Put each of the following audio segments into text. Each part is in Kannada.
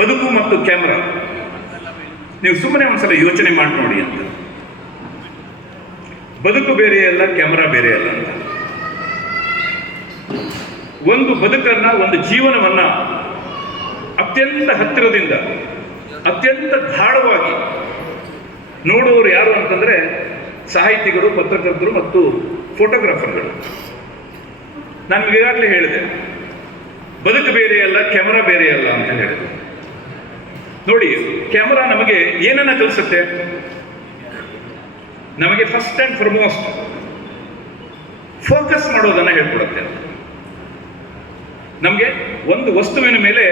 ಬದುಕು ಮತ್ತು ಕ್ಯಾಮ್ರಾ, ನೀವು ಸುಮ್ಮನೆ ಒಂದ್ಸಲ ಯೋಚನೆ ಮಾಡಿ ನೋಡಿ ಅಂತ. ಬದುಕು ಬೇರೆಯಲ್ಲ, ಕ್ಯಾಮ್ರಾ ಬೇರೆಯಲ್ಲ ಅಂತ. ಒಂದು ಬದುಕನ್ನ, ಒಂದು ಜೀವನವನ್ನ ಅತ್ಯಂತ ಹತ್ತಿರದಿಂದ, ಅತ್ಯಂತ ಗಾಢವಾಗಿ ನೋಡುವವರು ಯಾರು ಅಂತಂದ್ರೆ ಸಾಹಿತಿಗಳು, ಪತ್ರಕರ್ತರು ಮತ್ತು ಫೋಟೋಗ್ರಾಫರ್ಗಳು. ನಾನು ಈಗಾಗಲೇ ಹೇಳಿದೆ, ಬದುಕು ಬೇರೆಯಲ್ಲ, ಕ್ಯಾಮರಾ ಬೇರೆಯಲ್ಲ ಅಂತ ಹೇಳಿದೆ. ನೋಡಿ, ಕ್ಯಾಮರಾ ನಮಗೆ ಏನನ್ನ ಕಲಿಸುತ್ತೆ? ನಮಗೆ ಫಸ್ಟ್ ಆ್ಯಂಡ್ ಫಾರ್ಮೋಸ್ಟ್ ಫೋಕಸ್ ಮಾಡೋದನ್ನ ಹೇಳ್ಕೊಡುತ್ತೆ. ನಮಗೆ ಒಂದು ವಸ್ತುವಿನ ಮೇಲೆ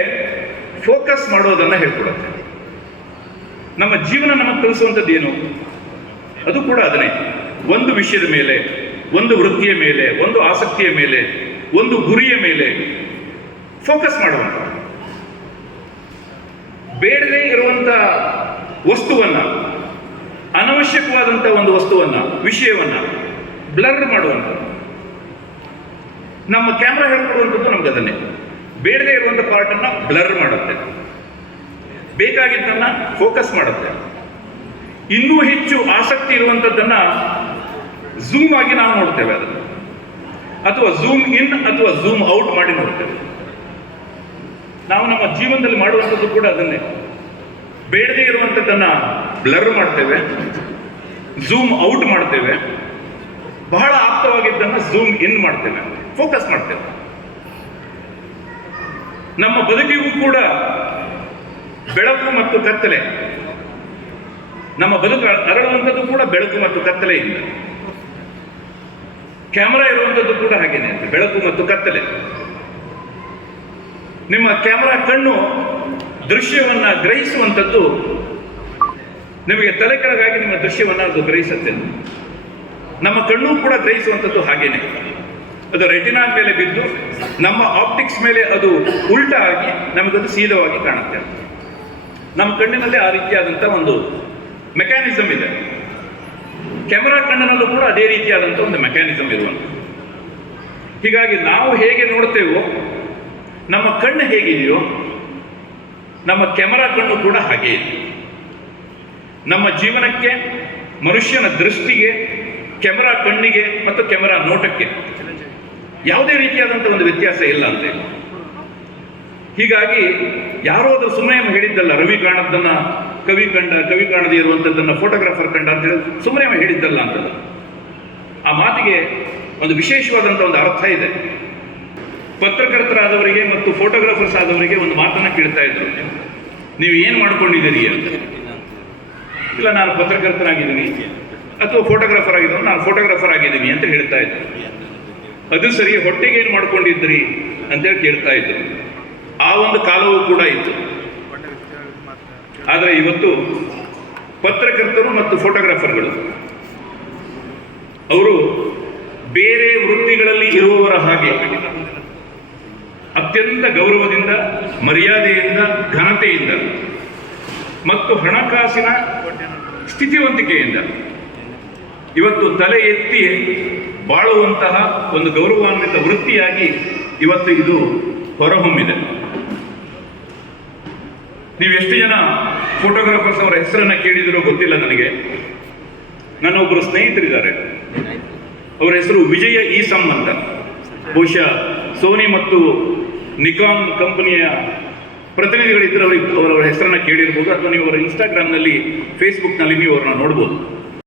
ಫೋಕಸ್ ಮಾಡೋದನ್ನ ಹೇಳ್ಕೊಡುತ್ತೆ. ನಮ್ಮ ಜೀವನ ನಮಗೆ ಕಲಿಸುವಂಥದ್ದು ಏನು? ಅದು ಕೂಡ ಅದನ್ನೇ. ಒಂದು ವಿಷಯದ ಮೇಲೆ, ಒಂದು ವೃತ್ತಿಯ ಮೇಲೆ, ಒಂದು ಆಸಕ್ತಿಯ ಮೇಲೆ, ಒಂದು ಗುರಿಯ ಮೇಲೆ ಫೋಕಸ್ ಮಾಡುವಂಥ, ಬೇಡದೇ ಇರುವಂಥ ವಸ್ತುವನ್ನ, ಅನವಶ್ಯಕವಾದಂಥ ಒಂದು ವಸ್ತುವನ್ನ, ವಿಷಯವನ್ನ ಬ್ಲರ್ ಮಾಡುವಂಥ. ನಮ್ಮ ಕ್ಯಾಮ್ರಾ ಹೇಳ್ಕೊಡುವಂಥದ್ದು ನಮ್ಗೆ ಅದನ್ನೇ. ಬೇಡದೇ ಇರುವಂಥ ಪಾರ್ಟನ್ನ ಬ್ಲರ್ ಮಾಡುತ್ತೆ, ಬೇಕಾಗಿದ್ದನ್ನ ಫೋಕಸ್ ಮಾಡುತ್ತೆ. ಇನ್ನೂ ಹೆಚ್ಚು ಆಸಕ್ತಿ ಇರುವಂಥದ್ದನ್ನ ಝೂಮ್ ಆಗಿ ನಾವು ನೋಡ್ತೇವೆ, ಅದನ್ನು ಅಥವಾ ಝೂಮ್ ಇನ್ ಅಥವಾ ಝೂಮ್ ಔಟ್ ಮಾಡಿ ನೋಡ್ತೇವೆ. ನಾವು ನಮ್ಮ ಜೀವನದಲ್ಲಿ ಮಾಡುವಂಥದ್ದು ಕೂಡ ಅದನ್ನೇ. ಬೇಡದೇ ಇರುವಂಥದ್ದನ್ನ ಬ್ಲರ್ ಮಾಡ್ತೇವೆ, ಝೂಮ್ ಔಟ್ ಮಾಡ್ತೇವೆ, ಬಹಳ ಆಪ್ತವಾಗಿದ್ದನ್ನ ಝೂಮ್ ಇನ್ ಮಾಡ್ತೇವೆ, ಫೋಕಸ್ ಮಾಡ್ತೇವೆ. ನಮ್ಮ ಬದುಕಿಗೂ ಕೂಡ ಬೆಳಕು ಮತ್ತು ಕತ್ತಲೆ, ನಮ್ಮ ಬದುಕು ಅರಳುವಂಥದ್ದು ಕೂಡ ಬೆಳಕು ಮತ್ತು ಕತ್ತಲೆಯಿಂದ. ಕ್ಯಾಮರಾ ಇರುವಂಥದ್ದು ಕೂಡ ಹಾಗೇನೆ, ಬೆಳಕು ಮತ್ತು ಕತ್ತಲೆ. ನಿಮ್ಮ ಕ್ಯಾಮರಾ ಕಣ್ಣು ದೃಶ್ಯವನ್ನ ಗ್ರಹಿಸುವಂಥದ್ದು, ನಿಮಗೆ ತಲೆ ಕೆಳಗಾಗಿ ನಿಮ್ಮ ದೃಶ್ಯವನ್ನ ಅದು ಗ್ರಹಿಸುತ್ತೆ. ನಮ್ಮ ಕಣ್ಣು ಕೂಡ ಗ್ರಹಿಸುವಂಥದ್ದು ಹಾಗೇನೆ. ಅದು ರೆಟಿನಾ ಮೇಲೆ ಬಿದ್ದು ನಮ್ಮ ಆಪ್ಟಿಕ್ಸ್ ಮೇಲೆ ಅದು ಉಲ್ಟಾ ಆಗಿ ನಮಗದು ಸೀದವಾಗಿ ಕಾಣುತ್ತೆ. ನಮ್ಮ ಕಣ್ಣಿನಲ್ಲಿ ಆ ರೀತಿಯಾದಂಥ ಒಂದು ಮೆಕ್ಯಾನಿಸಮ್ ಇದೆ. ಕ್ಯಾಮರಾ ಕಣ್ಣಿನಲ್ಲೂ ಕೂಡ ಅದೇ ರೀತಿಯಾದಂಥ ಒಂದು ಮೆಕ್ಯಾನಿಸಮ್ ಇರುವಂಥದ್ದು. ಹೀಗಾಗಿ ನಾವು ಹೇಗೆ ನೋಡ್ತೇವೋ, ನಮ್ಮ ಕಣ್ಣು ಹೇಗಿದೆಯೋ, ನಮ್ಮ ಕ್ಯಾಮರಾ ಕಣ್ಣು ಕೂಡ ಹಾಗೇ ಇದೆ. ನಮ್ಮ ಜೀವನಕ್ಕೆ, ಮನುಷ್ಯನ ದೃಷ್ಟಿಗೆ, ಕ್ಯಾಮರಾ ಕಣ್ಣಿಗೆ ಮತ್ತು ಕ್ಯಾಮರಾ ನೋಟಕ್ಕೆ ಯಾವುದೇ ರೀತಿಯಾದಂಥ ಒಂದು ವ್ಯತ್ಯಾಸ ಇಲ್ಲ ಅಂತ. ಹೀಗಾಗಿ ಯಾರೋ ಅದು ಸುಮ್ಮನೆ ಹೇಳಿದ್ದಲ್ಲ, ರವಿ ಕಾಣದ್ದನ್ನ ಕವಿ ಕಂಡ, ಕವಿ ಕಾಣದೇ ಇರುವಂಥದ್ದನ್ನು ಫೋಟೋಗ್ರಾಫರ್ ಕಂಡ ಅಂತ ಹೇಳಿ ಸುಮ್ಮನೆ ಹೇಳಿದ್ದಲ್ಲ ಅಂತ. ಆ ಮಾತಿಗೆ ಒಂದು ವಿಶೇಷವಾದಂಥ ಒಂದು ಅರ್ಥ ಇದೆ. ಪತ್ರಕರ್ತರಾದವರಿಗೆ ಮತ್ತು ಫೋಟೋಗ್ರಾಫರ್ಸ್ ಆದವರಿಗೆ ಒಂದು ಮಾತನ್ನ ಕೇಳ್ತಾ ಇದ್ರು, ನೀವು ಏನು ಮಾಡ್ಕೊಂಡಿದ್ದೀರಿ ಅಂತ. ಇಲ್ಲ, ನಾನು ಪತ್ರಕರ್ತನಾಗಿದ್ದೀನಿ ಅಥವಾ ಫೋಟೋಗ್ರಾಫರ್ ಆಗಿದ್ದೀನಿ, ನಾನು ಫೋಟೋಗ್ರಾಫರ್ ಆಗಿದ್ದೀನಿ ಅಂತ ಹೇಳ್ತಾ ಇದ್ರು. ಅದು ಸರಿ, ಹೊಟ್ಟೆಗೆ ಏನು ಮಾಡ್ಕೊಂಡಿದ್ರಿ ಅಂತೇಳಿ ಕೇಳ್ತಾ ಇದ್ರು. ಆ ಒಂದು ಕಾಲವೂ ಕೂಡ ಇತ್ತು. ಆದರೆ ಇವತ್ತು ಪತ್ರಕರ್ತರು ಮತ್ತು ಫೋಟೋಗ್ರಾಫರ್ಗಳು ಅವರು ಬೇರೆ ವೃತ್ತಿಗಳಲ್ಲಿ ಇರುವವರ ಹಾಗೆ ಅತ್ಯಂತ ಗೌರವದಿಂದ, ಮರ್ಯಾದೆಯಿಂದ, ಘನತೆಯಿಂದ ಮತ್ತು ಹಣಕಾಸಿನ ಸ್ಥಿತಿವಂತಿಕೆಯಿಂದ ಇವತ್ತು ತಲೆ ಎತ್ತಿ ಬಾಳುವಂತಹ ಒಂದು ಗೌರವಾನ್ವಿತ ವೃತ್ತಿಯಾಗಿ ಇವತ್ತು ಇದು ಹೊರಹೊಮ್ಮಿದೆ. ನೀವು ಎಷ್ಟು ಜನ ಫೋಟೋಗ್ರಾಫರ್ಸ್ ಅವರ ಹೆಸರನ್ನ ಕೇಳಿದಿರೋ ಗೊತ್ತಿಲ್ಲ ನನಗೆ. ನನ್ನ ಒಬ್ಬರು ಸ್ನೇಹಿತರಿದ್ದಾರೆ, ಅವರ ಹೆಸರು ವಿಜಯ ಈಸಮ್ ಅಂತ. ಬಹುಶಃ ಸೋನಿ ಮತ್ತು ನಿಕಾನ್ ಕಂಪನಿಯ ಪ್ರತಿನಿಧಿಗಳಿದ್ದರೆ ಅವರ ಹೆಸರನ್ನ ಕೇಳಿರ್ಬೋದು, ಅಥವಾ ನೀವು ಅವರ ಇನ್ಸ್ಟಾಗ್ರಾಮ್ನಲ್ಲಿ, ಫೇಸ್ಬುಕ್ನಲ್ಲಿ ನೀವು ಅವ್ರನ್ನ ನೋಡ್ಬೋದು.